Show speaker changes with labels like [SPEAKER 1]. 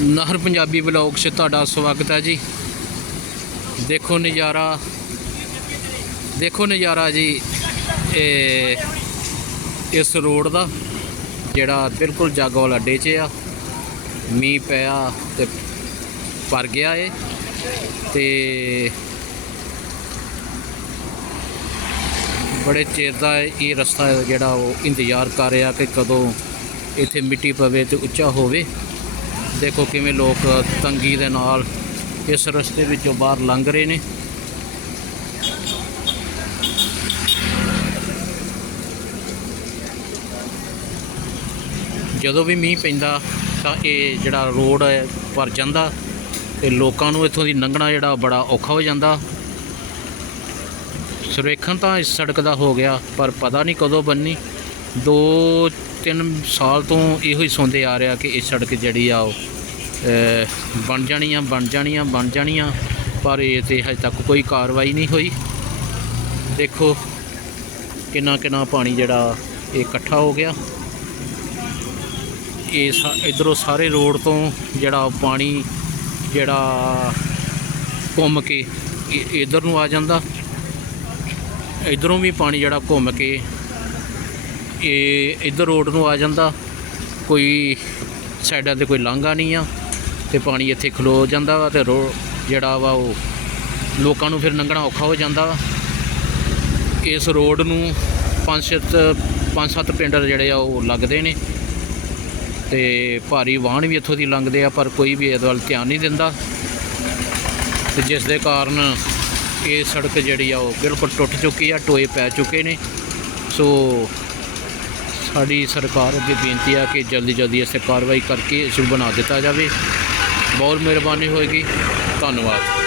[SPEAKER 1] ਨਹਿਰ ਪੰਜਾਬੀ ਬਲੌਗ 'ਚ ਤੁਹਾਡਾ ਸਵਾਗਤ ਹੈ ਜੀ। ਦੇਖੋ ਨਜ਼ਾਰਾ ਦੇਖੋ ਨਜ਼ਾਰਾ ਜੀ, ਇਹ ਇਸ ਰੋਡ ਦਾ, ਜਿਹੜਾ ਬਿਲਕੁਲ ਜਾਗੋਵਾਲ ਅੱਡੇ 'ਚ ਆ। ਮੀਂਹ ਪਿਆ ਤੇ ਭਰ ਗਿਆ ਏ। ਤੇ ਬੜੇ ਚਿਰ ਦਾ ਇਹ ਰਸਤਾ ਜਿਹੜਾ ਉਹ ਇੰਤਜ਼ਾਰ ਕਰ ਰਿਹਾ ਕਿ ਕਦੋਂ ਇੱਥੇ ਮਿੱਟੀ ਪਵੇ ਤੇ ਉੱਚਾ ਹੋਵੇ। ਦੇਖੋ ਕਿਵੇਂ ਲੋਕ ਤੰਗੀ ਦੇ ਨਾਲ ਇਸ ਰਸਤੇ ਵਿੱਚੋਂ ਬਾਹਰ ਲੰਘ ਰਹੇ ਨੇ। ਜਦੋਂ ਵੀ ਮੀਂਹ ਪੈਂਦਾ ਤਾਂ ਇਹ ਜਿਹੜਾ ਰੋਡ ਹੈ, ਭਰ ਜਾਂਦਾ ਤੇ ਲੋਕਾਂ ਨੂੰ ਇੱਥੋਂ ਦੀ ਲੰਘਣਾ ਜਿਹੜਾ ਬੜਾ ਔਖਾ ਹੋ ਜਾਂਦਾ। ਸੁਰੇਖਣ ਤਾਂ ਇਸ ਸੜਕ ਦਾ ਹੋ ਗਿਆ, ਪਰ ਪਤਾ ਨਹੀਂ ਕਦੋਂ ਬੰਨੀ। ਦੋ ਤਿੰਨ ਸਾਲ ਤੋਂ ਇਹੋ ਹੀ ਸੁਣਦੇ ਆ ਰਿਹਾ ਕਿ ਇਹ ਸੜਕ ਜਿਹੜੀ ਆ ਉਹ ਬਣ ਜਾਣੀਆਂ ਬਣ ਜਾਣੀਆਂ ਬਣ ਜਾਣੀਆਂ, ਪਰ ਇਹ ਤੇ ਹਜੇ ਤੱਕ ਕੋਈ ਕਾਰਵਾਈ ਨਹੀਂ ਹੋਈ। ਦੇਖੋ ਕਿੰਨਾ ਕਿੰਨਾ ਪਾਣੀ ਜਿਹੜਾ ਇਹ ਇਕੱਠਾ ਹੋ ਗਿਆ। ਇਹ ਇਧਰੋਂ ਸਾਰੇ ਰੋਡ ਤੋਂ ਜਿਹੜਾ ਪਾਣੀ ਜਿਹੜਾ ਘੁੰਮ ਕੇ ਇਧਰ ਨੂੰ ਆ ਜਾਂਦਾ। ਇਧਰੋਂ ਵੀ ਪਾਣੀ ਜਿਹੜਾ ਘੁੰਮ ਕੇ ਇਹ ਇਧਰ ਰੋਡ ਨੂੰ ਆ ਜਾਂਦਾ। ਕੋਈ ਸਾਈਡਾਂ ਤੇ ਕੋਈ ਲਾਂਘਾ ਨਹੀਂ ਆ। ਤੇ ਪਾਣੀ ਇੱਥੇ ਖਲੋ ਜਾਂਦਾ ਵਾ ਤੇ ਰੋ ਜਿਹੜਾ ਵਾ ਉਹ ਲੋਕਾਂ ਨੂੰ ਫਿਰ ਲੰਘਣਾ ਔਖਾ ਹੋ ਜਾਂਦਾ ਵਾ। ਇਸ ਰੋਡ ਨੂੰ ਪੰਜ ਸੱਤ ਪੰਜ ਸੱਤ ਪਿੰਡ ਜਿਹੜੇ ਆ ਉਹ ਲੱਗਦੇ ਨੇ ਤੇ ਭਾਰੀ ਵਾਹਨ ਵੀ ਇੱਥੋਂ ਦੀ ਲੰਘਦੇ ਆ, ਪਰ ਕੋਈ ਵੀ ਇਹਦੇ ਵੱਲ ਧਿਆਨ ਨਹੀਂ ਦਿੰਦਾ। ਤੇ ਜਿਸ ਦੇ ਕਾਰਨ ਇਹ ਸੜਕ ਜਿਹੜੀ ਆ ਉਹ ਬਿਲਕੁਲ ਟੁੱਟ ਚੁੱਕੀ ਆ, ਟੋਏ ਪੈ ਚੁੱਕੇ ਨੇ। ਸੋ ਸਾਡੀ ਸਰਕਾਰ ਅੱਗੇ ਬੇਨਤੀ ਆ ਕਿ ਜਲਦੀ ਜਲਦੀ ਇਸ 'ਤੇ ਕਾਰਵਾਈ ਕਰਕੇ ਇਸ ਨੂੰ ਬਣਾ ਦਿੱਤਾ ਜਾਵੇ। ਬਹੁਤ ਮਿਹਰਬਾਨੀ ਹੋਏਗੀ। ਧੰਨਵਾਦ।